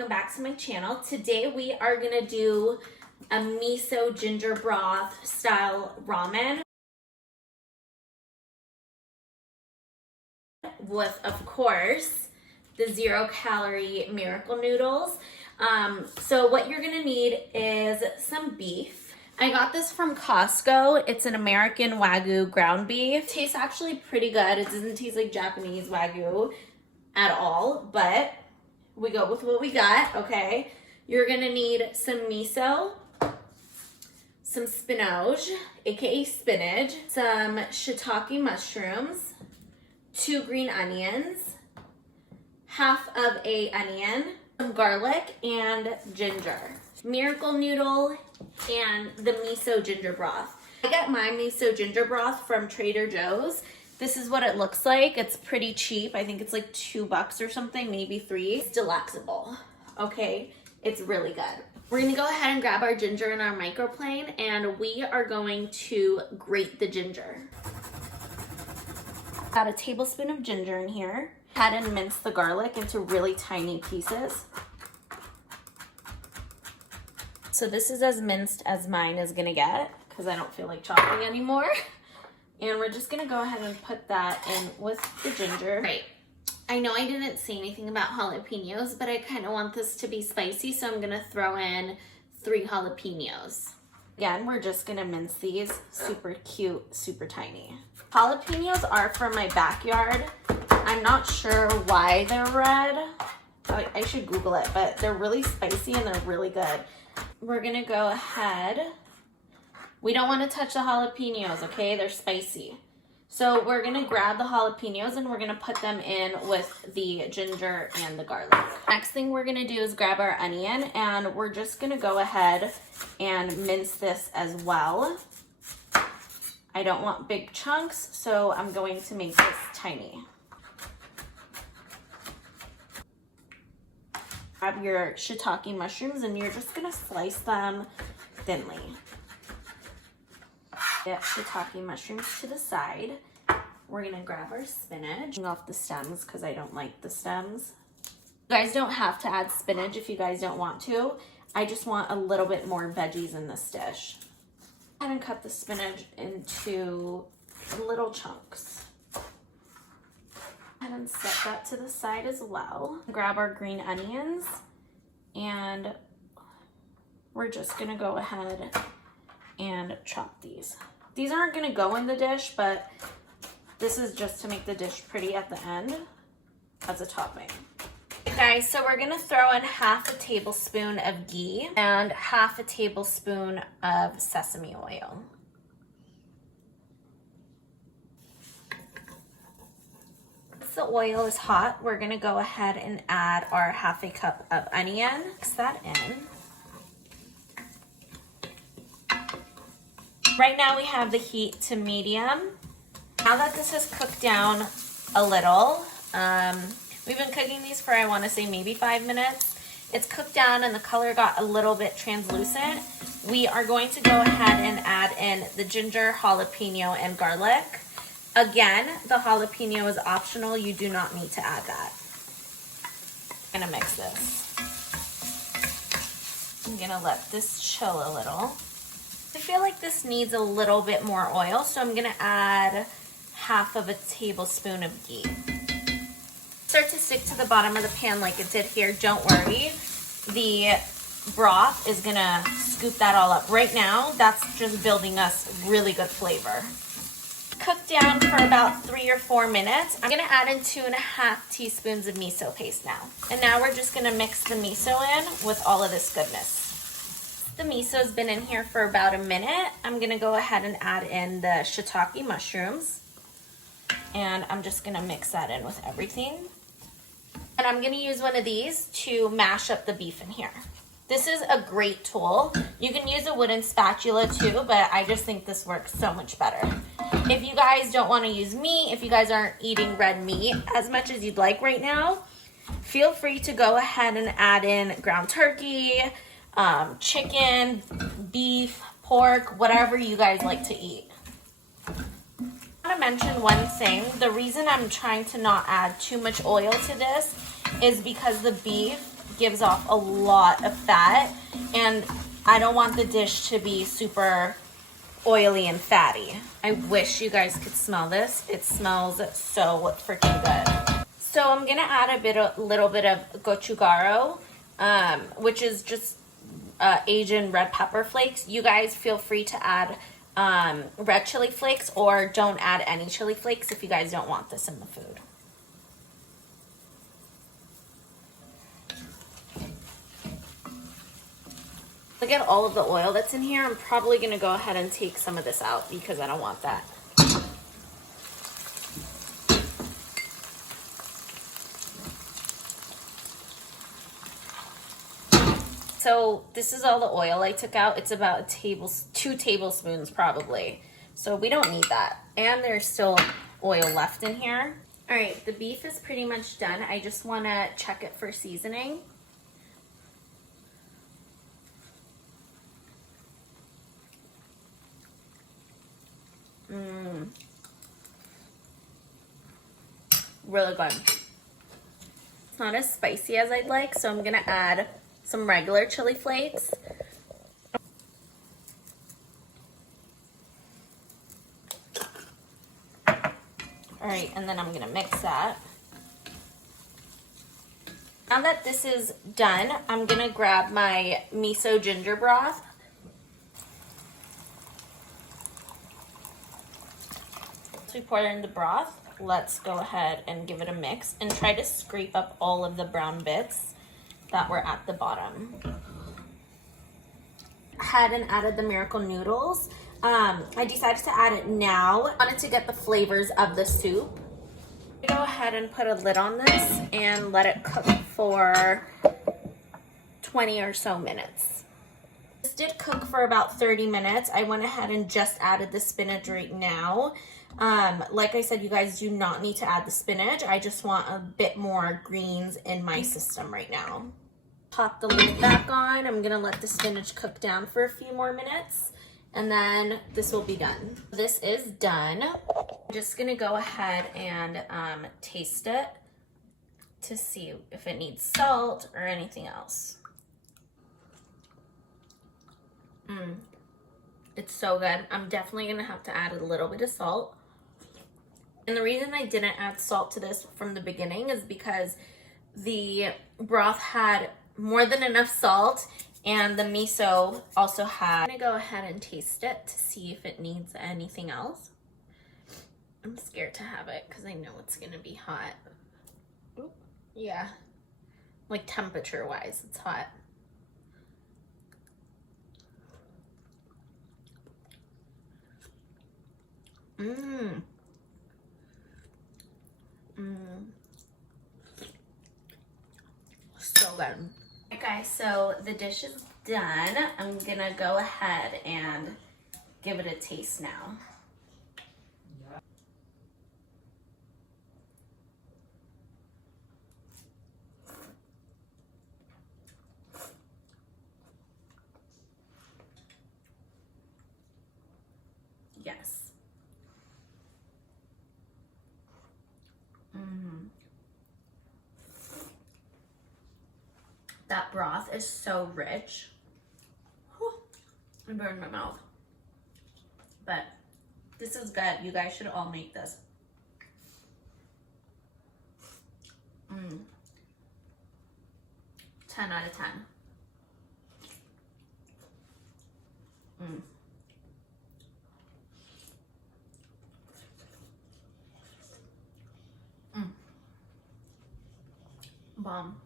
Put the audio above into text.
welcome back to my channel. Today we are gonna do a miso ginger broth style ramen with, of course, the 0-calorie miracle noodles. So what you're gonna need is some beef. I got this from Costco. It's an American Wagyu ground beef. It tastes actually pretty good. It doesn't taste like Japanese Wagyu at all, but we go with what we got, okay? You're gonna need some miso, some spinach, aka spinach, some shiitake mushrooms, 2 green onions, half of a onion, some garlic, and ginger. Miracle noodle, and the miso ginger broth. I got my miso ginger broth from Trader Joe's. This is what it looks like. It's pretty cheap. I think it's like $2 or something, maybe 3. It's delectable, okay? It's really good. We're gonna go ahead and grab our ginger in our microplane, and we are going to grate the ginger. Got a tablespoon of ginger in here. Add and mince the garlic into really tiny pieces. So this is as minced as mine is gonna get because I don't feel like chopping anymore. And we're just gonna go ahead and put that in with the ginger. Right. I know I didn't say anything about jalapenos, but I kind of want this to be spicy, so I'm gonna throw in 3 jalapenos. Again, we're just gonna mince these super cute, super tiny. Jalapenos are from my backyard. I'm not sure why they're red. I should Google it, but they're really spicy and they're really good. We're gonna go ahead. We don't want to touch the jalapenos, okay? They're spicy. So we're gonna grab the jalapenos and we're gonna put them in with the ginger and the garlic. Next thing we're gonna do is grab our onion, and we're just gonna go ahead and mince this as well. I don't want big chunks, so I'm going to make this tiny. Grab your shiitake mushrooms and you're just gonna slice them thinly. Get shiitake mushrooms to the side. We're gonna grab our spinach. Off the stems because I don't like the stems. You guys don't have to add spinach if you guys don't want to. I just want a little bit more veggies in this dish. Go ahead and cut the spinach into little chunks. And set that to the side as well. Grab our green onions, and we're just gonna go ahead and chop these. These aren't gonna go in the dish, but this is just to make the dish pretty at the end as a topping. Guys, so we're gonna throw in half a tablespoon of ghee and half a tablespoon of sesame oil. Once the oil is hot, we're gonna go ahead and add our half a cup of onion. Mix that in. Right now we have the heat to medium. Now that this has cooked down a little, we've been cooking these for, I want to say, maybe 5 minutes. It's cooked down and the color got a little bit translucent. We are going to go ahead and add in the ginger, jalapeno, and garlic. Again, the jalapeno is optional. You do not need to add that. I'm gonna mix this. I'm gonna let this chill a little. I feel like this needs a little bit more oil, so I'm gonna add half of a tablespoon of ghee. Start to stick to the bottom of the pan like it did here. Don't worry. The broth is gonna scoop that all up. Right now, that's just building us really good flavor. Cook down for about 3 or 4 minutes. I'm gonna add in 2.5 teaspoons of miso paste now. And now we're just gonna mix the miso in with all of this goodness. The miso's been in here for about a minute. I'm gonna go ahead and add in the shiitake mushrooms. And I'm just gonna mix that in with everything. And I'm gonna use one of these to mash up the beef in here. This is a great tool. You can use a wooden spatula too, but I just think this works so much better. If you guys don't wanna use meat, if you guys aren't eating red meat as much as you'd like right now, feel free to go ahead and add in ground turkey, chicken, beef, pork, whatever you guys like to eat. I want to mention one thing. The reason I'm trying to not add too much oil to this is because the beef gives off a lot of fat, and I don't want the dish to be super oily and fatty. I wish you guys could smell this. It smells so freaking good. So I'm gonna add a little bit of gochujaro, which is just Asian red pepper flakes. You guys feel free to add red chili flakes, or don't add any chili flakes if you guys don't want this in the food. Look at all of the oil that's in here. I'm probably gonna go ahead and take some of this out because I don't want that. So this is all the oil I took out. It's about 2 tablespoons probably. So we don't need that. And there's still oil left in here. All right, the beef is pretty much done. I just wanna check it for seasoning. Really good. It's not as spicy as I'd like, so I'm gonna add some regular chili flakes. All right, and then I'm gonna mix that. Now that this is done, I'm gonna grab my miso ginger broth. So we pour it in the broth. Let's go ahead and give it a mix and try to scrape up all of the brown bits that were at the bottom. Ahead and added the miracle noodles. I decided to add it now. I wanted to get the flavors of the soup. Go ahead and put a lid on this and let it cook for 20 or so minutes. This did cook for about 30 minutes. I went ahead and just added the spinach right now. Like I said, you guys do not need to add the spinach. I just want a bit more greens in my system right now. Pop the lid back on. I'm gonna let the spinach cook down for a few more minutes, and then this will be done. This is done. I'm just gonna go ahead and taste it to see if it needs salt or anything else. It's so good. I'm definitely gonna have to add a little bit of salt. And the reason I didn't add salt to this from the beginning is because the broth had more than enough salt, and the miso also had. I'm gonna go ahead and taste it to see if it needs anything else. I'm scared to have it because I know it's gonna be hot. Ooh, yeah, like temperature wise, it's hot. So good. Okay, guys, so the dish is done. I'm gonna go ahead and give it a taste now. Yes. That broth is so rich. Whew, I burned my mouth. But this is good. You guys should all make this. 10 out of 10. Bomb.